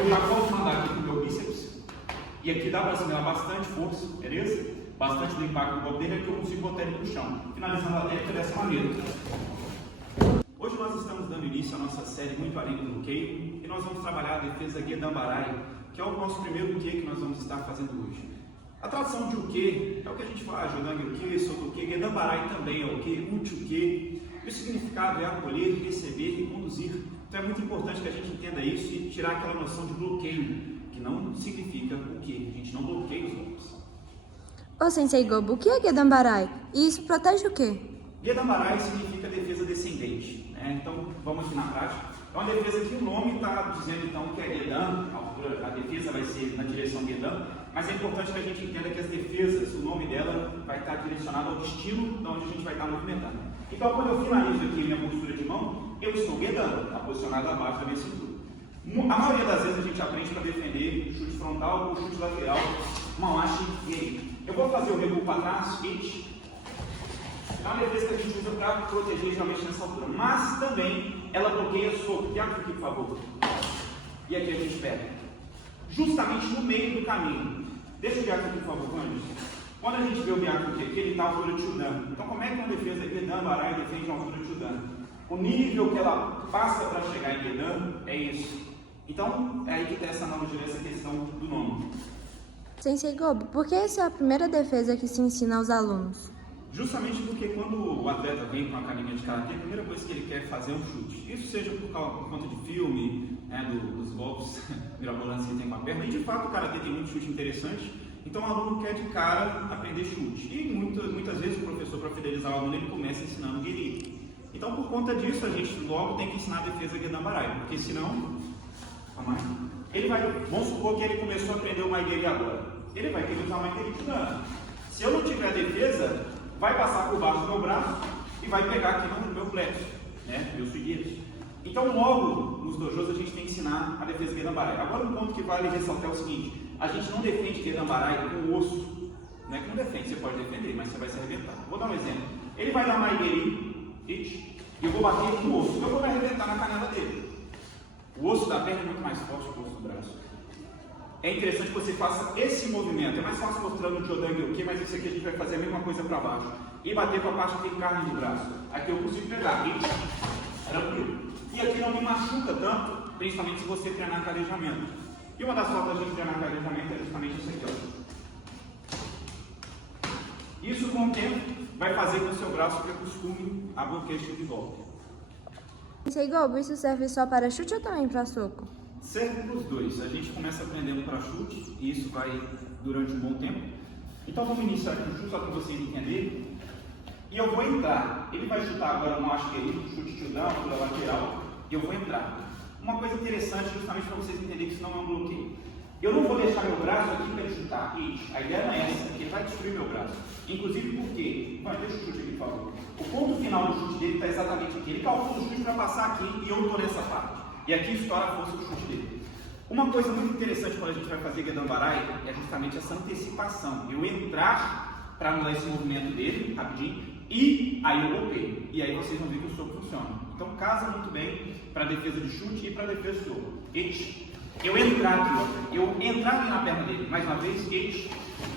Eu já posso mandar aqui pro meu bíceps. E aqui dá para assimilar bastante força, beleza? Bastante do impacto do golpe dele, é que eu consigo botar ele no chão. Finalizando a técnica dessa maneira. Hoje nós estamos dando início à nossa série Muito Além do Bloqueio. E nós vamos trabalhar a defesa Gedan Barai, que é o nosso primeiro Uke que nós vamos estar fazendo hoje. A tradução de Uke é o que a gente fala, Jodang Uke, Soto Uke, Gedan Barai também é Uke, Uchi Uke. E o significado é acolher, receber e conduzir. Então é muito importante que a gente entenda isso e tirar aquela noção de bloqueio, que não significa o que? A gente não bloqueia os golpes. Ô Sensei Gobo, o que é Gedan Barai? E isso protege o quê? Gedan Barai significa defesa descendente, né? Então vamos aqui na prática. É uma defesa que o nome está dizendo então que é Gedan, a defesa vai ser na direção Gedan, mas é importante que a gente entenda que as defesas, o nome dela vai estar direcionado ao destino de onde a gente vai estar movimentando. Então quando eu finalizo aqui minha postura de mão, eu estou Gedan, está posicionado abaixo da minha cintura. A maioria das vezes a gente aprende para defender chute frontal ou chute lateral, Mawashi Geri. Eu vou fazer o recuo para trás, é uma defesa que a gente usa para proteger geralmente nessa altura, mas também ela bloqueia soco. Diaco aqui, por favor. E aqui a gente pega. Justamente no meio do caminho. Deixa o Diaco aqui, por favor, Vandes. Quando a gente vê o Diaco aqui, ele está à altura de Chudan. Então, como é que uma defesa Gedan Barai defende a altura de Chudan? O nível que ela passa para chegar em Gedan é isso. Então, é aí que está essa analogia, essa questão do nome. Sensei Gobo, por que essa é a primeira defesa que se ensina aos alunos? Justamente porque quando o atleta vem com a academia de karatê, a primeira coisa que ele quer fazer é um chute. Isso seja por conta de filme, né, dos golpes mirabolantes que tem com a perna. E de fato o karatê tem muito chute interessante, então o aluno quer de cara aprender chute. E muitas vezes o professor, para fidelizar o aluno, ele começa ensinando Geri. Então por conta disso a gente logo tem que ensinar a defesa Gedan Barai, porque senão, ele vai, vamos supor que ele começou a aprender o Maigeri agora. Ele vai querer usar o Maigeri de dano. Se eu não tiver defesa, vai passar por baixo do meu braço e vai pegar aqui no meu plexo, né, meus figueiros. Então, logo nos dojos a gente tem que ensinar a defesa Gedan Barai. Agora, um ponto que vale ressaltar é o seguinte: a gente não defende Gedan Barai com o osso. Não é que não defende, você pode defender, mas você vai se arrebentar. Vou dar um exemplo. Ele vai dar Maigeri, e eu vou bater com o osso. Eu vou me arrebentar na canela dele. O osso da perna é muito mais forte que o osso do braço. É interessante que você faça esse movimento. É mais fácil mostrando o Jodang Uke, mas isso aqui a gente vai fazer a mesma coisa para baixo. E bater com a parte que tem carne do braço. Aqui eu consigo pegar. Tranquilo. E aqui não me machuca tanto, principalmente se você treinar calejamento. E uma das formas da gente treinar calejamento é justamente isso aqui, ó. Isso com o tempo vai fazer com que o seu braço que acostume a bloquear esse tipo de golpe. Sensei Gobo, isso serve só para chute ou também para soco? Serve para os dois. A gente começa aprendendo para chute e isso vai durante um bom tempo. Então vamos iniciar com o chute só para vocês entenderem. E eu vou entrar. Ele vai chutar agora no Ashkeri, chute chudão, altura lateral. E eu vou entrar. Uma coisa interessante, justamente para vocês entenderem que isso não é um bloqueio. Eu não vou deixar meu braço aqui para ele chutar. A ideia não é essa, que ele vai destruir meu braço. Inclusive porque, deixa o chute aqui, por favor. O ponto final do chute dele está exatamente aqui. Ele calcula o chute para passar aqui e eu estou nessa parte. E aqui estoura a força do chute dele. Uma coisa muito interessante quando a gente vai fazer Gedan Barai é justamente essa antecipação. Eu entrar para anular esse movimento dele, rapidinho, e aí eu bloqueio. E aí vocês vão ver que o soco funciona. Então casa muito bem para a defesa de chute e para a defesa de soco. Eu entrar aqui, ó. Eu entrar aqui na perna dele, mais uma vez,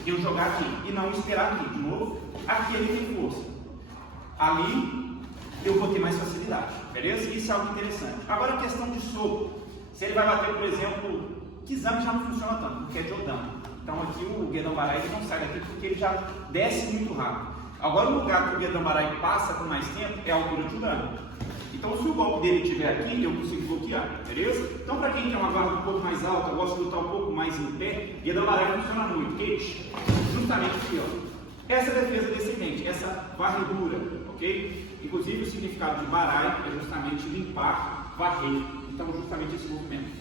eu jogar aqui e não esperar aqui. De novo, aqui ele tem força. Ali eu vou ter mais facilidade, beleza? Isso é algo interessante. Agora a questão de soco. Se ele vai bater, por exemplo, Kizami já não funciona tanto, porque é Jodan. Então aqui o Gedan Barai ele não sai daqui porque ele já desce muito rápido. Agora o lugar que o Gedan Barai passa com mais tempo é a altura de Jodan. Então se o golpe dele estiver aqui, eu consigo bloquear, beleza? Então para quem quer uma guarda um pouco mais alta, gosta de lutar um pouco mais em pé, Gedan Barai funciona muito. Justamente aqui, ó. Essa é a defesa descendente, essa varredura, ok? Inclusive o significado de Barai é justamente limpar, varrer. Então justamente esse movimento.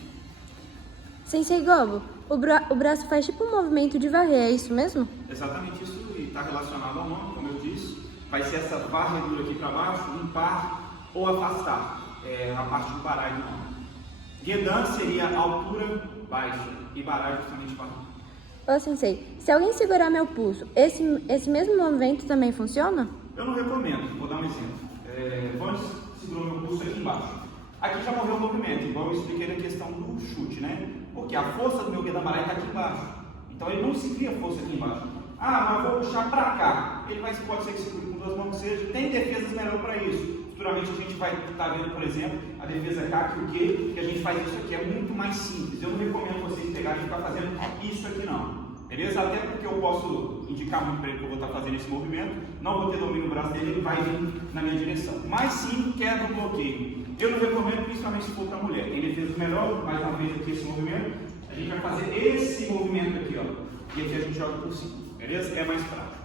Sensei Gobo, o braço faz tipo um movimento de varrer, é isso mesmo? Exatamente isso, e está relacionado ao nome, como eu disse. Vai ser essa varredura aqui para baixo, limpar ou afastar. É a parte do Barai do nome. Gedan seria altura baixa e Barai justamente varrer. Ô Sensei, se alguém segurar meu pulso, esse mesmo movimento também funciona? Eu não recomendo, vou dar um exemplo. Vamos segurou meu pulso aqui embaixo. Aqui já morreu o movimento, igual eu expliquei na questão do chute, né? Porque a força do meu Guedambarai está aqui embaixo. Então ele não se cria força aqui embaixo. Ah, mas vou puxar para cá. Ele pode ser que segure com 2 mãos, que seja. Tem defesas melhor para isso. Futuramente a gente vai estar vendo, por exemplo, a defesa cá, que a gente faz isso aqui. É muito mais simples. Eu não recomendo vocês pegarem e ficar fazendo isso aqui não. Beleza? Até porque eu posso indicar muito para ele que eu vou estar fazendo esse movimento. Não vou ter domínio no braço dele, ele vai vir na minha direção. Mas sim, quebra o bloqueio. Eu não recomendo, principalmente se for para mulher. Tem defesas melhor, mais uma vez aqui esse movimento. A gente vai fazer esse movimento aqui, ó. E aqui a gente joga por cima. Beleza? É mais prático.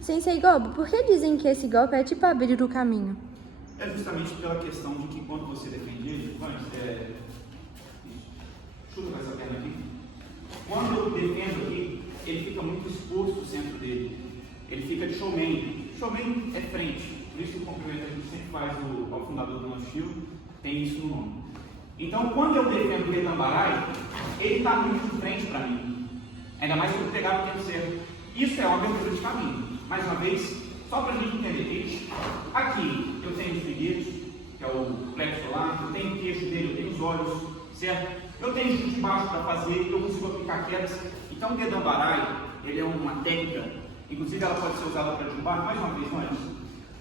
Sensei Gobo, por que dizem que esse golpe é tipo abrir o caminho? É justamente pela questão de que quando você defende ele, chuta com essa perna aqui. Quando eu defendo aqui, ele fica muito exposto o centro dele. Ele fica de showman. Showman é frente. Por isso que o complemento a gente sempre faz ao fundador do nosso estilo, tem isso no nome. Então, quando eu defendo o Guedambarai, ele está muito de frente para mim. Ainda mais se eu pegar o tempo certo. Isso é uma abertura de caminho. Mais uma vez, só para a gente entender. Aqui eu tenho os trigueiros, que é o plexo solar, eu tenho o queixo dele, eu tenho os olhos, certo? Eu tenho chute baixo para fazer, eu consigo aplicar quedas. Então o Guedambarai, ele é uma técnica, inclusive ela pode ser usada para derrubar, mais uma vez antes,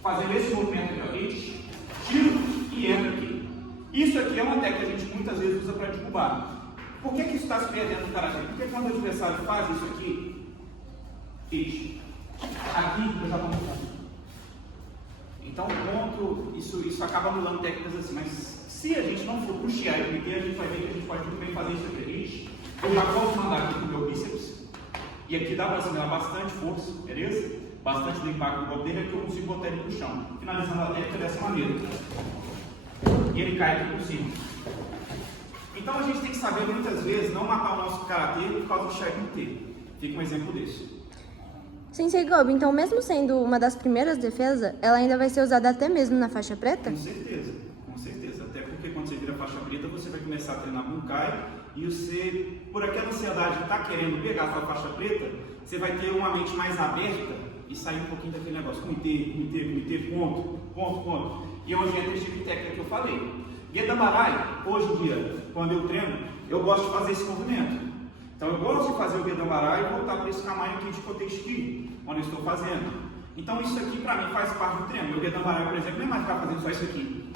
fazendo esse movimento aqui, tiro e entra aqui. Isso aqui é uma técnica que a gente muitas vezes usa para derrubar. Por que isso está se perdendo no karatê? Porque quando o adversário faz isso aqui, aqui eu já vou mostrar. Então, ponto, isso acaba anulando técnicas assim, mas se a gente não for puxar e meter, a gente vai ver que a gente pode muito bem fazer isso aqui. Eu já posso mandar aqui com o meu bíceps, e aqui dá para assimilar bastante força, beleza? Bastante do impacto do golpe dele, é que eu consigo botar ele no chão, finalizando a técnica dessa maneira. E ele cai aqui por cima. Então a gente tem que saber muitas vezes não matar o nosso karatê por causa do chai inteiro. Fica um exemplo desse. Sensei Gobo, então mesmo sendo uma das primeiras defesas, ela ainda vai ser usada até mesmo na faixa preta? Com certeza, com certeza. Até porque quando você vira faixa preta, você vai começar a treinar bunkai e você, por aquela ansiedade de estar querendo pegar a sua faixa preta, você vai ter uma mente mais aberta e sair um pouquinho daquele negócio, comitê, ponto. E onde entra esse tipo de técnica que eu falei. Guedambarai, hoje em dia, quando eu treino, eu gosto de fazer esse movimento. Então eu gosto de fazer o Guedambarai e voltar para esse caminho aqui de Kotei, onde eu estou fazendo. Então isso aqui para mim faz parte do treino. O Guedambarai, por exemplo, não é mais ficar fazendo só isso aqui.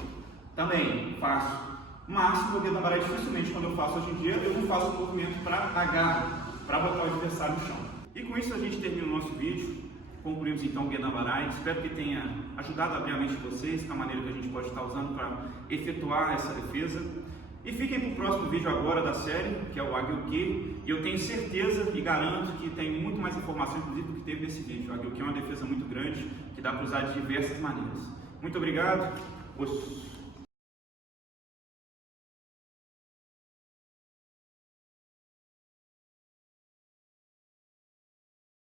Também faço. Mas o Guedambarai dificilmente quando eu faço hoje em dia, eu não faço o movimento para agarrar, para botar o adversário no chão. E com isso a gente termina o nosso vídeo. Concluímos então o Guedambarai. Espero que tenha ajudado a abrir a mente de vocês, que é a maneira que a gente pode estar usando para efetuar essa defesa. E fiquem para o próximo vídeo agora da série, que é o Agilki. E eu tenho certeza e garanto que tem muito mais informação, inclusive, do que teve nesse vídeo. O Agilki é uma defesa muito grande, que dá para usar de diversas maneiras. Muito obrigado. Os...